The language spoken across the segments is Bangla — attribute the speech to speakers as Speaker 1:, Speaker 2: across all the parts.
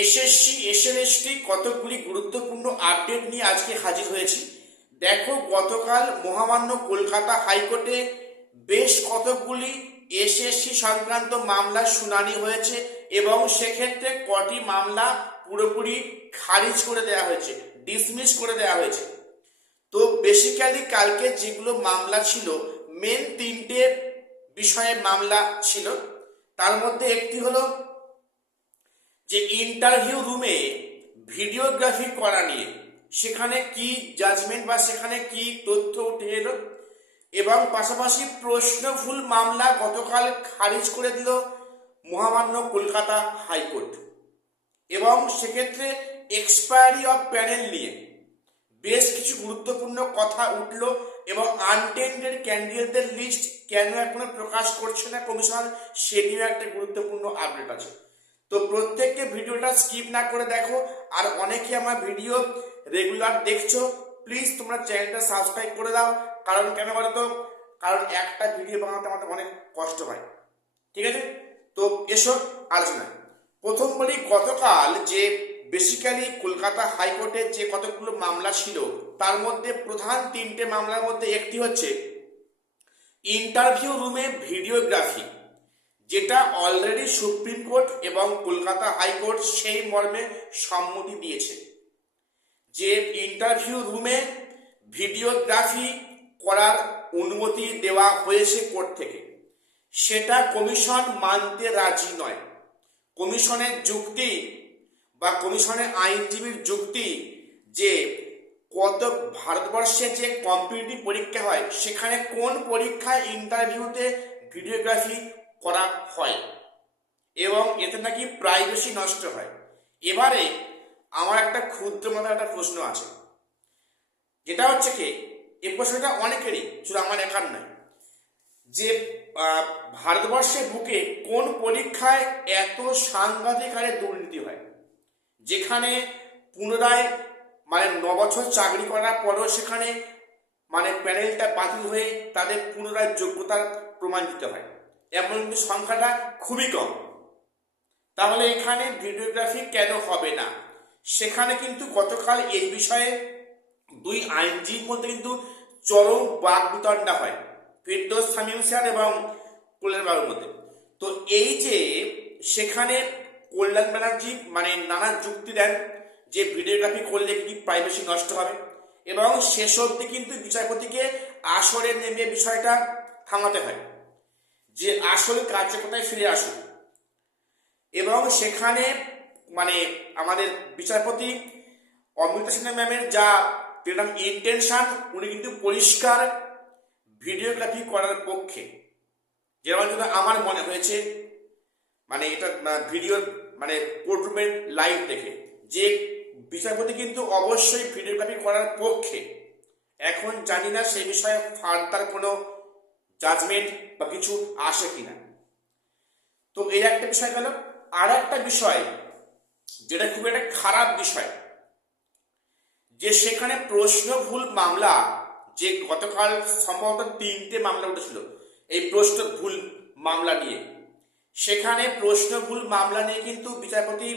Speaker 1: এসএসসি এসএলএসটি কতগুলি গুরুত্বপূর্ণ আপডেট নিয়ে আজকে হাজির হয়েছি। দেখো, গতকাল মহামান্য কলকাতা হাইকোর্টে বেশ কতগুলি এসএসসি সংক্রান্ত মামলার শুনানি হয়েছে এবং সেক্ষেত্রে কটি মামলা পুরোপুরি খারিজ করে দেওয়া হয়েছে ডিসমিস করে দেওয়া হয়েছে। তো বেসিক্যালি কালকে যেগুলো মামলা ছিল মেন তিনটে বিষয়ে মামলা ছিল। তার মধ্যে একটি হলো যে ইন্টারভিউ রুমে ভিডিওগ্রাফি করা নিয়ে, সেখানে কি জাজমেন্ট বা সেখানে কি তথ্য উঠে এলো এবং পাশাপাশি প্রশ্নভুল মামলা গতকাল খারিজ করে দিল মহামান্য কলকাতা হাইকোর্ট। এবং সেক্ষেত্রে এক্সপায়ারি অফ প্যানেল নিয়ে বেশ কিছু গুরুত্বপূর্ণ কথা উঠল এবং আনটেন্ডেড ক্যান্ডিডেটদের লিস্ট কেন এখনও প্রকাশ করছে না? কমিশন সে নিয়ে একটা গুরুত্বপূর্ণ আপডেট আছে। তো প্রত্যেককে ভিডিওটা স্কিপ না করে দেখো, আর অনেকে আমার ভিডিও রেগুলার দেখছ প্লিজ তোমরা চ্যানেলটা সাবস্ক্রাইব করে দাও, কারণ কেন বলো কারণ একটা ভিডিও বানাতে আমাদের অনেক কষ্ট হয়। ঠিক আছে? তো এসব আলোচনা প্রথম বলি, গতকাল যে বেসিক্যালি কলকাতা হাইকোর্টের যে কতগুলো মামলা ছিল, তার মধ্যে প্রধান তিনটে মামলার মধ্যে একটি হচ্ছে ইন্টারভিউ রুমে ভিডিওগ্রাফি যেটা অলরেডি সুপ্রিম কোর্ট এবং কলকাতা হাইকোর্ট সেই মর্মে সম্মতি দিয়েছে। যে ইন্টারভিউ রুমে ভিডিওগ্রাফি করার অনুমতি দেওয়া হয়েছে কোর্ট থেকে। সেটা কমিশন মানতে রাজি নয়। কমিশনের যুক্তি বা কমিশনের আইনজীবীর যুক্তি যে কত ভারতবর্ষে যে কম্পিটিটিভ পরীক্ষা হয়, সেখানে কোন পরীক্ষায় ইন্টারভিউতে ভিডিওগ্রাফি করা হয়। এবং এতে নাকি প্রাইভেসি নষ্ট হয়। এবারে আমার একটা ক্ষুদ্র মাথায় একটা প্রশ্ন আছে। যেটা হচ্ছে কি এই প্রশ্নটা অনেকেরই, শুধু আমার একার নয়। যে ভারতবর্ষের বুকে কোন পরীক্ষায় এত সাংঘাতিক হারে দুর্নীতি হয়? যেখানে পুনরায় মানে ন বছর চাকরি করার পরেও সেখানে মানে প্যানেলটা বাতিল হয়ে তাদের পুনরায় যোগ্যতার প্রমাণ দিতে হয়। এমন কিন্তু সংখ্যাটা খুবই কম। তাহলে এখানে ভিডিওগ্রাফি কেন হবে না? সেখানে কিন্তু গতকাল এই বিষয়ে দুই আইনজীবীর মধ্যে কিন্তু চরম বাক বিতণ্ডা হয়, ফিরদোস সামিম স্যার এবং কল্যাণ বাবুর মধ্যে। তো এই যে সেখানে কল্যাণ ব্যানার্জি মানে নানা যুক্তি দেন যে ভিডিওগ্রাফি করলে কি প্রাইভেসি নষ্ট হবে এবং শেষ অবধি কিন্তু বিচারপতিকে আসরে নেমে বিষয়টা থামাতে হয়। যে আসল কার্যকতায় ফিরে আসুক এবং সেখানে মানে আমাদের বিচারপতি অমৃতা সিনহা ম্যামের যা ইন্টেনশন উনি কিন্তু পরিষ্কার ভিডিওগ্রাফি করার পক্ষে। যেমন কিন্তু আমার মনে হয়েছে মানে এটা ভিডিও মানে কোর্টরুমের লাইভ দেখে। যে বিচারপতি কিন্তু অবশ্যই ভিডিওগ্রাফি করার পক্ষে। এখন জানি না সেই বিষয়ে ফার্দার কোনো জাজমেন্ট বা কিছু আসে কিনা। তো এই একটা বিষয় গেল। আর একটা বিষয় যেটা খুব একটা খারাপ বিষয়, যে সেখানে প্রশ্ন ভুল মামলা, যে গতকাল সম্ভবত তিনটে মামলা উঠেছিল, এই প্রশ্ন ভুল মামলা নিয়ে। সেখানে প্রশ্ন ভুল মামলা নিয়ে কিন্তু বিচারপতি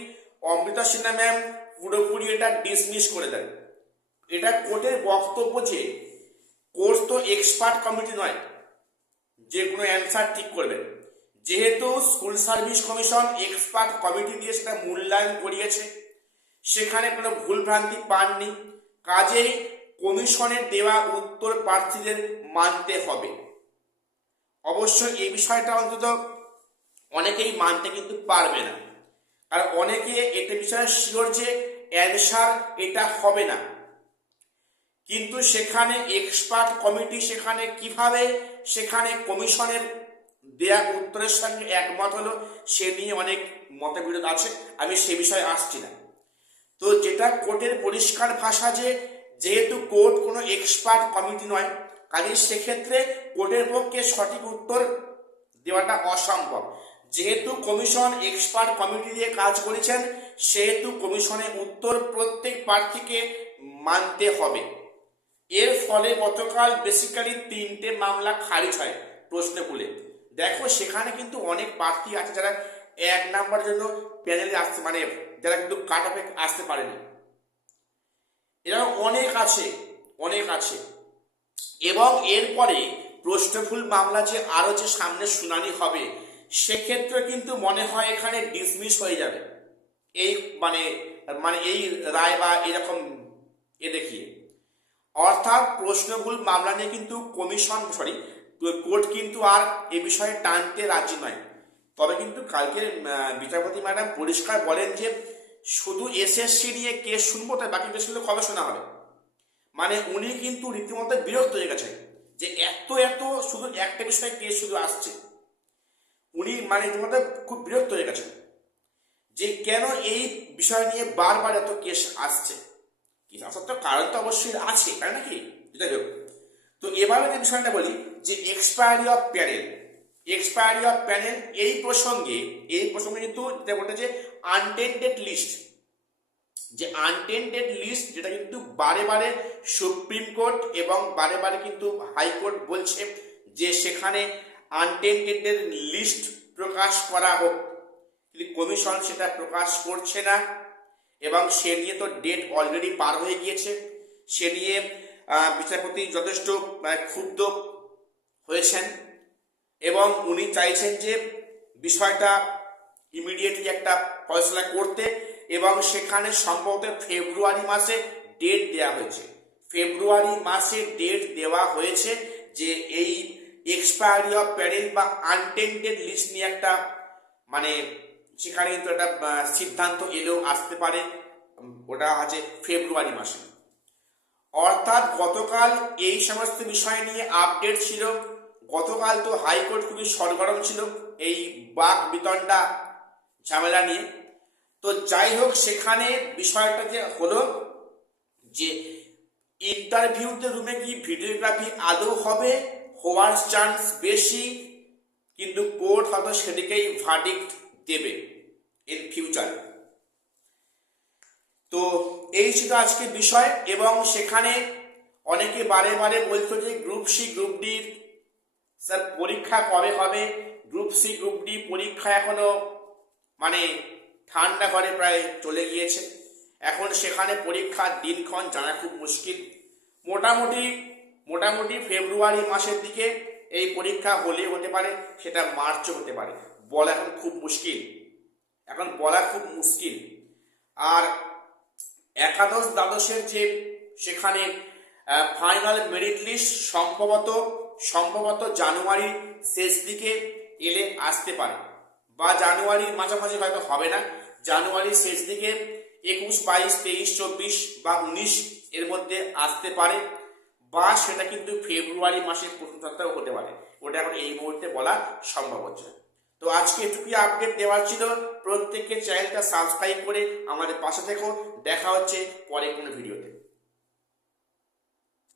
Speaker 1: অমৃতা সিনহা ম্যাম পুরোপুরি এটা ডিসমিস করে দেন। এটা কোর্টের বক্তব্য যে, কোর্ট তো এক্সপার্ট কমিটি নয়। যে কোনো অ্যান্সার ঠিক করবেন যেহেতু school service commission expert committee দিয়ে সেটা মূল্যায়ন করিয়েছে, সেখানে কোনো ভুলভ্রান্তি পাননি, কাজেই কমিশনের দেওয়া উত্তর প্রার্থীদের মানতে হবে। অবশ্য এই বিষয়টা অন্তত অনেকেই মানতে কিন্তু পারবে না। আর অনেকে এটা বিষয়ে শিওর যে অ্যান্সার এটা হবে না। কিন্তু সেখানে এক্সপার্ট কমিটি সেখানে কীভাবে, সেখানে কমিশনের দেয়া উত্তরের সঙ্গে একমত হলো, সে নিয়ে অনেক মতবিরোধ আছে, আমি সে বিষয়ে আসছি না। তো যেটা কোর্টের পরিষ্কার ভাষা যে, যেহেতু কোর্ট কোনো এক্সপার্ট কমিটি নয় কাজে সেক্ষেত্রে কোর্টের পক্ষে সঠিক উত্তর দেওয়াটা অসম্ভব। যেহেতু কমিশন এক্সপার্ট কমিটি দিয়ে কাজ করেছেন, সেহেতু কমিশনের উত্তর প্রত্যেক প্রার্থীকে মানতে হবে। এর ফলে গতকাল বেসিক্যালি তিনটে মামলা খারিজ হয় প্রশ্ন বলে দেখো, সেখানে কিন্তু অনেক প্রার্থী আছে যারা এক নাম্বার জন্য প্যানেলে আসতে মানে যারা কিন্তু কাট অফে আসতে পারেনি। এরকম অনেক আছে অনেক আছে। এবং এরপরে প্রশ্নফুল মামলা যে আরও যে সামনে শুনানি হবে, সেক্ষেত্রে কিন্তু মনে হয় এখানে ডিসমিস হয়ে যাবে। এই মানে মানে এই রায় বা এরকম এ দেখিয়ে। অর্থাৎ প্রশ্নভুল মামলা নিয়ে কিন্তু কমিশন সরি কোর্ট কিন্তু আর এ বিষয়ে টানতে রাজি নয়। তবে কিন্তু কালকে বিচারপতি ম্যাডাম পরিষ্কার বলেন যে শুধু এসএসসি নিয়ে কেস শুনব, তাই বাকি কেসগুলো কবে শোনা হবে? মানে উনি কিন্তু রীতিমতো বিরক্ত হয়ে গেছেন যে এত এত শুধু একটা বিষয়ে কেস শুধু আসছে। উনি মানে রীতিমতো খুব বিরক্ত হয়ে গেছেন যে কেন এই বিষয় নিয়ে বারবার এত কেস আসছে? কি আসার তো কারণ তো অবশ্যই আছে, তাই নাকি? যাই হোক তো এবারে যে বিষয়টা বলি যে expiry of panel expiry of panel এই প্রসঙ্গে এই প্রসঙ্গে কিন্তু যেটা বলতে আনটেন্ডেড লিস্ট যে আনটেন্ডেড লিস্ট যেটা কিন্তু বারে বারে সুপ্রিম কোর্ট এবং বারে বারে কিন্তু হাইকোর্ট বলছে যে সেখানে আনটেন্ডেডের লিস্ট প্রকাশ করা হোক। কিন্তু কমিশন সেটা প্রকাশ করছে না। এবং সে নিয়ে তো ডেট অলরেডি পার হয়ে গিয়েছে। সে নিয়ে বিচারপতি যথেষ্ট মানে, ক্ষুব্ধ হয়েছেন এবং উনি চাইছেন যে বিষয়টা ইমিডিয়েটলি একটা ফয়সলা করতে এবং সেখানে সম্ভবত ফেব্রুয়ারি মাসে ডেট দেওয়া হয়েছে। ফেব্রুয়ারি মাসে ডেট দেওয়া হয়েছে যে এই এক্সপায়ারি অফ প্যারেন্ট বা আনটেন্ডেড লিস্ট নিয়ে একটা মানে সেখানে কিন্তু একটা সিদ্ধান্ত এলেও আসতে পারে ওটা আছে ফেব্রুয়ারি মাসে। অর্থাৎ গতকাল এই সমস্ত বিষয় নিয়ে আপডেট ছিল। গতকাল তো হাইকোর্ট খুবই সরগরম ছিল এই বাক বিতণ্ডা ঝামেলা নিয়ে। তো যাই হোক, সেখানে বিষয়টা যে হলো যে ইন্টারভিউতে রুমে কি ভিডিওগ্রাফি আদৌ হবে? হওয়ার চান্স বেশি, কিন্তু কোর্ট হয়তো সেদিকেই ভার্ডিক্ট দেবে ইন ফিউচার তো এই ছিল আজকে বিষয় এবং সেখানে অনেকে বারে বারে বলতো যে গ্রুপ সি গ্রুপ ডির স্যার পরীক্ষা কবে হবে? গ্রুপ সি গ্রুপ ডি পরীক্ষা এখনও মানে ঠান্ডা ঘরে প্রায় চলে গিয়েছে। এখন সেখানে পরীক্ষার দিনক্ষণ জানা খুব মুশকিল। মোটামুটি মোটামুটি ফেব্রুয়ারি মাসের দিকে এই পরীক্ষা হলে হতে পারে, সেটা মার্চও হতে পারে। বলা এখন খুব মুশকিল। এখন বলা খুব মুশকিল। আর একাদশ দ্বাদশের যে সেখানে ফাইনাল মেরিট লিস্ট সম্ভবত সম্ভবত জানুয়ারির শেষ দিকে এলে আসতে পারে। বা জানুয়ারির মাঝামাঝি হয়তো হবে না। জানুয়ারির শেষ দিকে একুশ, বাইশ, তেইশ, চব্বিশ বা উনিশ এর মধ্যে আসতে পারে। বা সেটা কিন্তু ফেব্রুয়ারি মাসের প্রথম সপ্তাহে হতে পারে। ওটা এখন এই মুহূর্তে বলা সম্ভব হচ্ছে না। তো আজকে এটুকুই আপডেট দেওয়ার ছিল। প্রত্যেকের চ্যানেলটা সাবস্ক্রাইব করে আমাদের পাশে থেকো। দেখা হচ্ছে পরে কোনো ভিডিওতে